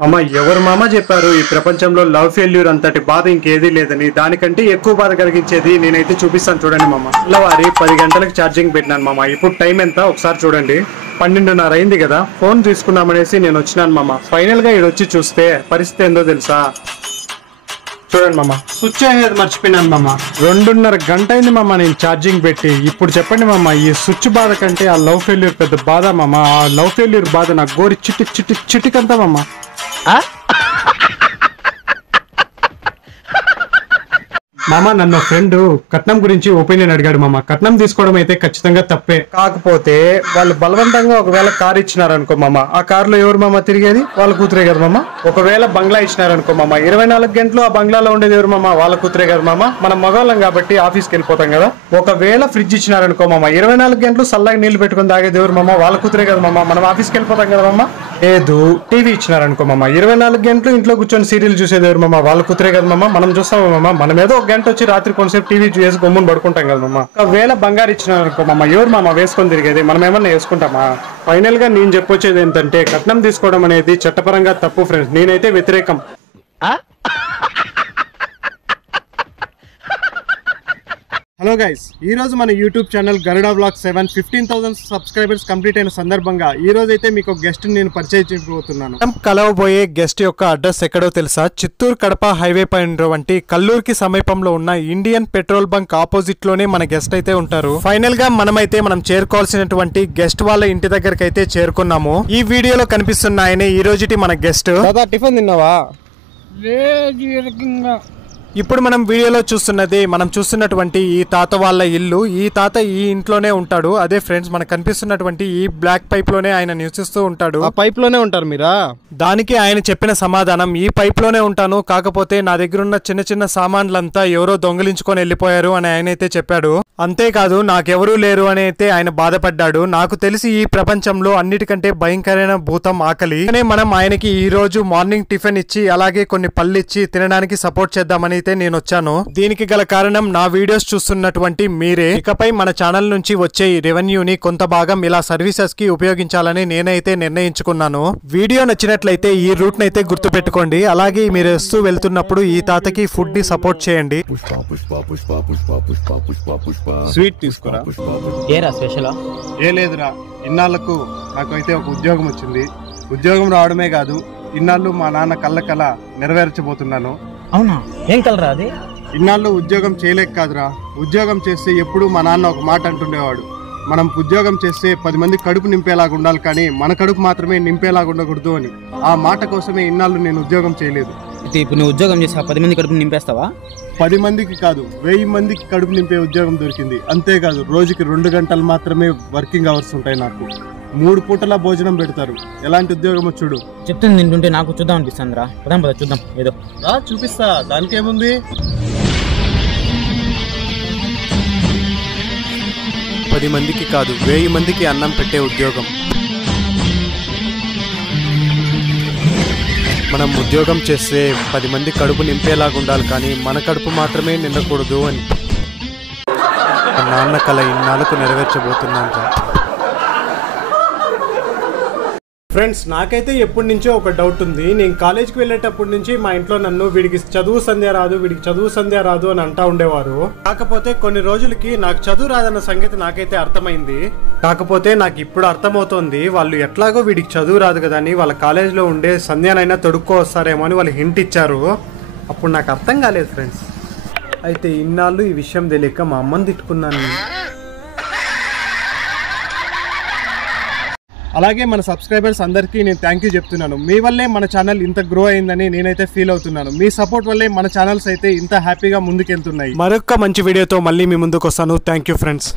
మామ ఎవరు మామ చెప్పారు ఈ ప్రపంచంలో లవ్ ఫెయిల్యూర్ అంతటి బాధ ఇంకేదీ లేదని? దానికంటే ఎక్కువ బాధ కలిగించేది నేనైతే చూపిస్తాను చూడండి మామ. తెల్లవారి 10 గంటలకు ఛార్జింగ్ పెట్టినాను మామ. ఇప్పుడు టైం ఎంత ఒకసారి చూడండి, 12:30 అయింది కదా. ఫోన్ తీసుకుందామనేసి నేను వచ్చినాను మామ. ఫైనల్ గా వచ్చి చూస్తే పరిస్థితి ఏందో తెలుసా? చూడండి మామ, స్విచ్ అయ్యేది మర్చిపోయినాను మామ. 2:30 గంట అయింది మామ నేను ఛార్జింగ్ పెట్టి. ఇప్పుడు చెప్పండి మామ, ఈ స్విచ్ బాధ కంటే ఆ లవ్ ఫెయిల్యూర్ పెద్ద బాధ మామ. ఆ లవ్ ఫెయిల్యూర్ బాధ నా గోరి చిటికంతా మామ. మామ నన్ను ఫ్రెండ్ కట్నం గురించి ఒపీనియన్ అడిగాడు మామ. కట్నం తీసుకోవడం అయితే ఖచ్చితంగా తప్పే. కాకపోతే వాళ్ళు బలవంతంగా ఒకవేళ కార్ ఇచ్చినారనుకో మామ, ఆ కార్ లో ఎవరు మామ తిరిగేది? వాళ్ళ కూతురే కదా మామ. ఒకవేళ బంగ్లా ఇచ్చినారనుకో మామ, 24 గంటలు ఆ బంగ్లాలో ఉండేది ఎవరు మామ? వాళ్ళ కూతురే కదా మామ. మనం మగవాళ్ళం కాబట్టి ఆఫీస్కి వెళ్ళిపోతాం కదా. ఒకవేళ ఫ్రిడ్జ్ ఇచ్చినారనుకో మామ, 24 గంటలు చల్లగా నీళ్లు పెట్టుకుని తాగేది ఎవరు మామ? వాళ్ళ కూతురే కదా మామ. మనం ఆఫీస్కి వెళ్ళిపోతాం కదా మామ. లేదు, టీవీ ఇచ్చినారనుకో మామ, 24 గంటలు ఇంట్లో కూర్చొని సీరియల్ చూసేది ఎవరు మామ? వాళ్ళ కూతురే కదా మామ. మనం చూస్తామా మామ? మనం ఏదో ఒక గంట వచ్చి రాత్రి కొంతసేపు టీవీ చూసి గమ్మున పడుకుంటాం కదా మామ. ఒకవేళ బంగారు ఇచ్చినారనుకో మామ, ఎవరు మామ వేసుకొని తిరిగేది? మనం ఏమన్నా వేసుకుంటామా? ఫైనల్ గా నేను చెప్పొచ్చేది ఏంటంటే, కట్నం తీసుకోవడం అనేది చట్టపరంగా తప్పు ఫ్రెండ్స్. నేనైతే వ్యతిరేకం. హలో గైస్, ఈ రోజు మన యూట్యూబ్ ఛానల్ గరుడ వ్లాగ్స్ 7 15,000 సబ్స్క్రైబర్స్ కంప్లీట్ అయిన సందర్భంగా ఈ రోజు అయితే మీకు ఒక గెస్ట్ నేను పరిచయం చేయబోతున్నాను. కలవబోయే గెస్ట్ యొక్క అడ్రస్ ఎక్కడో తెలుసా? చిత్తూరు కడప హైవే పైన కల్లూరుకి సమీపంలో ఉన్న ఇండియన్ పెట్రోల్ బంక్ ఆపోజిట్ లోనే మన గెస్ట్ అయితే ఉంటారు. ఫైనల్ గా మనం చేరుకోవాల్సినటువంటి గెస్ట్ వాళ్ళ ఇంటి దగ్గరికి అయితే చేరుకున్నాము. ఈ వీడియోలో కనిపిస్తున్న ఆయనే ఈ రోజుటి మన గెస్ట్. టిఫిన్ తిన్నావా? ఇప్పుడు మనం వీడియోలో చూస్తున్నటువంటి ఈ తాత వాళ్ళ ఇల్లు. ఈ తాత ఈ ఇంట్లోనే ఉంటాడు. అదే ఫ్రెండ్స్ మనకు కనిపిస్తున్నటువంటి ఈ బ్లాక్ పైప్ లోనే ఆయన నివసిస్తూ ఉంటాడు. ఆ పైప్ లోనే ఉంటారు మీరా? దానికి ఆయన చెప్పిన సమాధానం, ఈ పైప్ లోనే ఉంటాను, కాకపోతే నా దగ్గర ఉన్న చిన్న చిన్న సామాన్లంతా ఎవరో దొంగిలించుకొని వెళ్ళిపోయారు అని ఆయన అయితే చెప్పాడు. అంతేకాదు నాకెవరూ లేరు అని అయితే ఆయన బాధపడ్డాడు. నాకు తెలిసి ఈ ప్రపంచంలో అన్నిటికంటే భయంకరమైన భూతం ఆకలి. మనం ఆయనకి ఈ రోజు మార్నింగ్ టిఫిన్ ఇచ్చి అలాగే కొన్ని పళ్ళు ఇచ్చి తినడానికి సపోర్ట్ చేద్దామని అయితే నేను వచ్చాను. దీనికి గల కారణం నా వీడియోస్ చూస్తున్నటువంటి మీరే. ఇకపై మన ఛానల్ నుంచి వచ్చే రెవెన్యూని కొంత భాగం ఇలా సర్వీసెస్ కి ఉపయోగించాలని నేనైతే నిర్ణయించుకున్నాను. వీడియో నచ్చినట్లయితే ఈ రూట్ నైతే గుర్తు పెట్టుకోండి. అలాగే మీరు వస్తూ వెళ్తున్నప్పుడు ఈ తాతకి ఫుడ్ ని సపోర్ట్ చేయండి. స్వీట్ తీసుకురా. ఏరా స్పెషల్? ఏ లేదురా, ఇన్నాళ్లకు నాకైతే ఒక ఉద్యోగం వచ్చింది. ఉద్యోగం రావడమే కాదు, ఇన్నాళ్ళు మా నాన్న కళ్ళ నెరవేర్చబోతున్నాను. అవునా? ఏం కలరా అది? ఇన్నాళ్ళు ఉద్యోగం చేయలేక కాదురా, ఉద్యోగం చేస్తే ఎప్పుడు మా నాన్న ఒక మాట అంటుండేవాడు, మనం ఉద్యోగం చేస్తే 10 మంది కడుపు నింపేలాగా ఉండాలి, కానీ మన కడుపు మాత్రమే నింపేలాగా ఉండకూడదు అని. ఆ మాట కోసమే ఇన్నాళ్ళు నేను ఉద్యోగం చేయలేదు. ఇప్పుడు నువ్వు ఉద్యోగం చేసి 10 మంది కడుపు నింపేస్తావా? 10 మందికి కాదు, 1000 మందికి కడుపు నింపే ఉద్యోగం దొరికింది. అంతేకాదు రోజుకి 2 గంటలు మాత్రమే వర్కింగ్ అవర్స్ ఉంటాయి. నాకు 3 పూటల భోజనం పెడతారు. ఎలాంటి ఉద్యోగం చూడు. చెప్తుంది తింటుంటే నాకు చూద్దాం అనిపిస్తుంది రా. పద చూద్దాం. ఏదో చూపిస్తా, దానికేముంది. 10 మందికి కాదు, 1000 మందికి అన్నం పెట్టే ఉద్యోగం. మనం ఉద్యోగం చేస్తే 10 మంది కడుపు నింపేలాగా ఉండాలి, కానీ మన కడుపు మాత్రమే నిండకూడదు అని నాన్న కల ఇన్నాళ్ళకు నెరవేర్చబోతున్నాను. ఫ్రెండ్స్, నాకైతే ఎప్పటి నుంచో ఒక డౌట్ ఉంది. నేను కాలేజ్కి వెళ్ళేటప్పటి నుంచి మా ఇంట్లో నన్ను వీడికి చదువు సంధ్య రాదు అని అంటా ఉండేవారు. కాకపోతే కొన్ని రోజులకి నాకు చదువు రాదన్న సంగతి నాకైతే అర్థమైంది. కాకపోతే నాకు ఇప్పుడు అర్థమవుతోంది, వాళ్ళు ఎట్లాగో వీడికి చదువు రాదు కదా అని వాళ్ళ కాలేజ్లో ఉండే సంధ్యానైనా తొడుక్కో వస్తారేమో అని వాళ్ళు హింట్ ఇచ్చారు. అప్పుడు నాకు అర్థం కాలేదు ఫ్రెండ్స్. అయితే ఇన్నాళ్ళు ఈ విషయం తెలియక మా అమ్మని తిట్టుకున్నాను. అలాగే మన సబ్స్క్రైబర్స్ అందరికీ నేను థ్యాంక్ యూ చెప్తున్నాను. మీ వల్లే మన ఛానల్ ఇంత గ్రో అయిందని నేనైతే ఫీల్ అవుతున్నాను. మీ సపోర్ట్ వల్లే మన ఛానల్స్ అయితే ఇంత హ్యాపీగా ముందుకెళ్తున్నాయి. మరొక మంచి వీడియోతో మళ్ళీ మీ ముందుకు వస్తాను. Thank you friends.